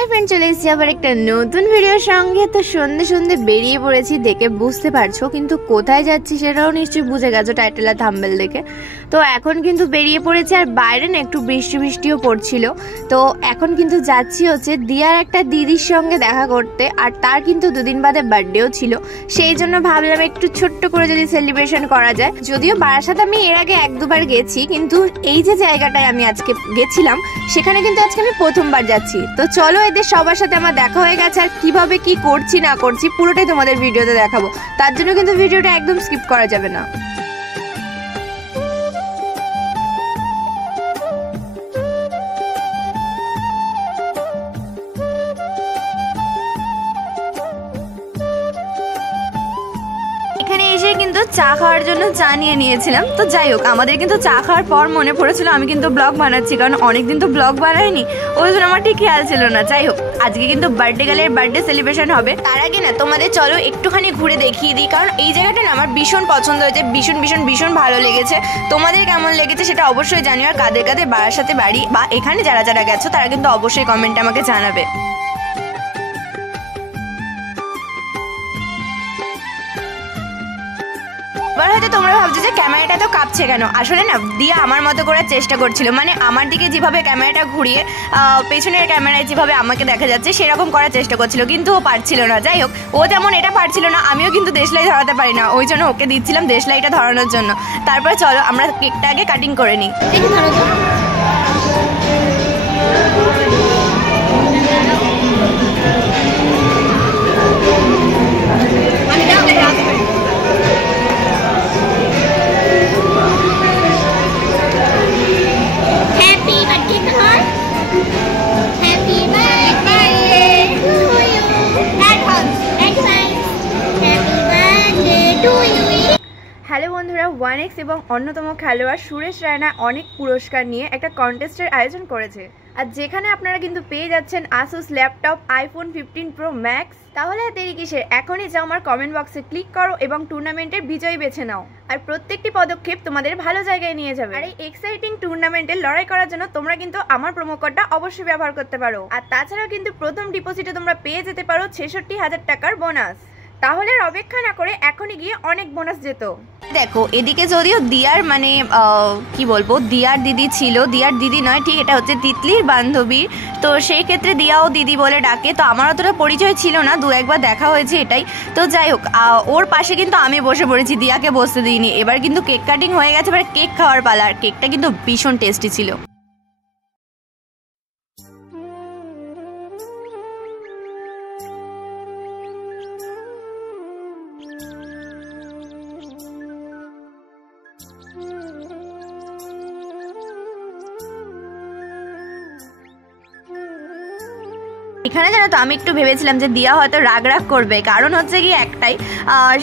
Hi friend, চলে এসেছি আবার একটা নতুন ভিডিওর সঙ্গে। তো সন্ধ্যে সন্ধ্যে বেরিয়ে পড়েছি, দেখে বুঝতে পারছো, কিন্তু কোথায় যাচ্ছি সেটাও নিশ্চয়ই বুঝে গেছো টাইটেল আর থাম্বনেল দেখে। তো এখন কিন্তু বেরিয়ে পড়েছি, আর বাইরে না একটু বৃষ্টি বৃষ্টিও পড়ছিল। তো এখন কিন্তু যাচ্ছি হচ্ছে দিয়ার একটা দিদির সঙ্গে দেখা করতে, আর তার কিন্তু দুদিন বাদে বার্থডেও ছিল। সেই জন্য ভাবলাম একটু ছোট্ট করে যদি সেলিব্রেশন করা যায়। যদিও বারাসাত আমি এর আগে এক দুবার গেছি, কিন্তু এই যে জায়গাটায় আমি আজকে গেছিলাম সেখানে কিন্তু আজকে আমি প্রথমবার যাচ্ছি। তো চলো, এদের সবার সাথে আমার দেখা হয়ে গেছে, আর কিভাবে কি করছি না করছি পুরোটাই তোমাদের ভিডিওতে দেখাবো। তার জন্য কিন্তু ভিডিওটা একদম স্কিপ করা যাবে না। এখানে এসে কিন্তু চা খাওয়ার জন্য চা নিয়ে নিয়েছিলাম। তো যাই হোক, আমাদের কিন্তু চা খাওয়ার পর মনে পড়েছিল আমি কিন্তু ব্লগ বানাচ্ছি, কারণ অনেকদিন তো ব্লগ বানাইনি, ওই জন্য আমার ঠিক খেয়াল ছিল না। যাই হোক, আজকে কিন্তু বার্থডে গার্লের বার্থডে সেলিব্রেশন হবে। তার আগে না তোমাদের চলো একটুখানি ঘুরে দেখিয়ে দিই, কারণ এই জায়গাটা না আমার ভীষণ পছন্দ হয়েছে, ভীষণ ভীষণ ভীষণ ভালো লেগেছে। তোমাদের কেমন লেগেছে সেটা অবশ্যই জানিও, আর কাদের কাদের বারাসাতে বাড়ি বা এখানে যারা যারা গেছো তারা কিন্তু অবশ্যই কমেন্টে আমাকে জানাবে। এবার হয়তো তোমরা ভাবছো যে ক্যামেরাটা তো কাঁপছে কেন। আসলে না দিয়া আমার মতো করার চেষ্টা করছিল, মানে আমার দিকে যেভাবে ক্যামেরাটা ঘুরিয়ে পেছনের ক্যামেরায় যেভাবে আমাকে দেখা যাচ্ছে সেরকম করার চেষ্টা করছিল, কিন্তু ও পারছিল না। যাই হোক, ও যেমন এটা পারছিল না, আমিও কিন্তু দেশলাই ধরাতে পারি না, ওই জন্য ওকে দিচ্ছিলাম দেশলাইটা ধরানোর জন্য। তারপরে চলো আমরা কেকটা আগে কাটিং করে নিই। হ্যালো বন্ধুরা, 1x এবং অন্যতম খেলোয়াড় সুরেশ রায়না অনেক পুরস্কার নিয়ে একটা কন্টেস্টের আয়োজন করেছে, আর যেখানে আপনারা কিন্তু পেয়ে যাচ্ছেন Asus laptop iPhone 15 pro max. তাহলে দেরি কিসের, এখনই যাও আমার কমেন্ট বক্সে ক্লিক করো এবং টুর্নামেন্টের বিজয়ী বেছে নাও। আর প্রত্যেকটি পদক্ষেপ তোমাদের ভালো জায়গায় নিয়ে যাবে। আর এই এক্সাইটিং টুর্নামেন্টে লড়াই করার জন্য তোমরা কিন্তু আমার প্রোমো কোডটা অবশ্যই ব্যবহার করতে পারো। আর তাছাড়াও কিন্তু প্রথম ডিপোজিটে তোমরা পেয়ে যেতে পারো 66,000 টাকার বোনাস। তাহলে আর অপেক্ষা না করে এখনই গিয়ে অনেক বোনাস যেত। দেখো, এদিকে যদিও দিয়ার মানে কি বলবো, দিয়ার দিদি ছিল, দিয়ার দিদি নয় ঠিক, এটা হচ্ছে তিতলির বান্ধবী। তো সেই ক্ষেত্রে দিয়াও দিদি বলে ডাকে। তো আমার অতটা পরিচয় ছিল না, দু একবার দেখা হয়েছে এটাই। তো যাই হোক, ওর পাশে কিন্তু আমি বসে পড়েছি, দিয়াকে বসতে দিইনি। এবার কিন্তু কেক কাটিং হয়ে গেছে, এবার কেক খাওয়ার পালা। আর কেকটা কিন্তু ভীষণ টেস্টি ছিল। এখানে জানো তো আমি একটু ভেবেছিলাম যে দিয়া হয়তো রাগ রাগ করবে, কারণ হচ্ছে গিয়ে একটাই,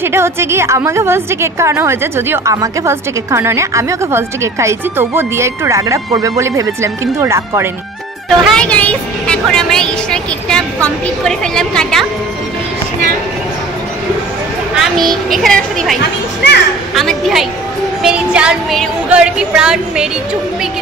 সেটা হচ্ছে গিয়ে আমাকে ফার্স্টে কেক খাওয়ানো হয়েছে। যদিও আমাকে ফার্স্টে কেক খাওয়ানো নেই, আমি ওকে ফার্স্টে কেক খাইয়েছি, তবুও দিয়া একটু রাগ রাগ করবে বলে ভেবেছিলাম, কিন্তু ও রাগ করেনি। তো হাই গাইস, এখন আমরা ইশনার কেকটা কমপ্লিট করে ফেললাম কাটা। আমি এখানে আসি ভাই, আমি ইশনা, আমার দি ভাই, মেরি জান, মেরি উগার কি প্রাণ, মেরি চুম্মি কি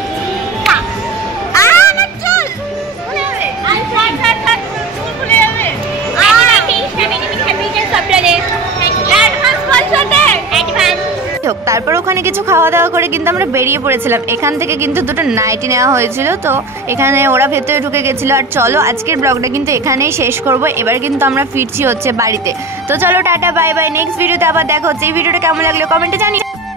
তারপর ওখানে কিছু খাওয়া দাওয়া করে কিন্তু আমরা বেরিয়ে পড়েছিলাম। এখান থেকে কিন্তু দুটো নাইটি নেওয়া হয়েছিল, তো এখানে ওরা ভেতরে ঢুকে গেছিল। আর চলো আজকের ব্লগটা কিন্তু এখানেই শেষ করব। এবার কিন্তু আমরা ফিরছি হচ্ছে বাড়িতে। তো চলো টাটা, বাই বাই, নেক্সট ভিডিওতে আবার দেখা হচ্ছে। এই ভিডিওটা কেমন লাগলো কমেন্টে জানিও।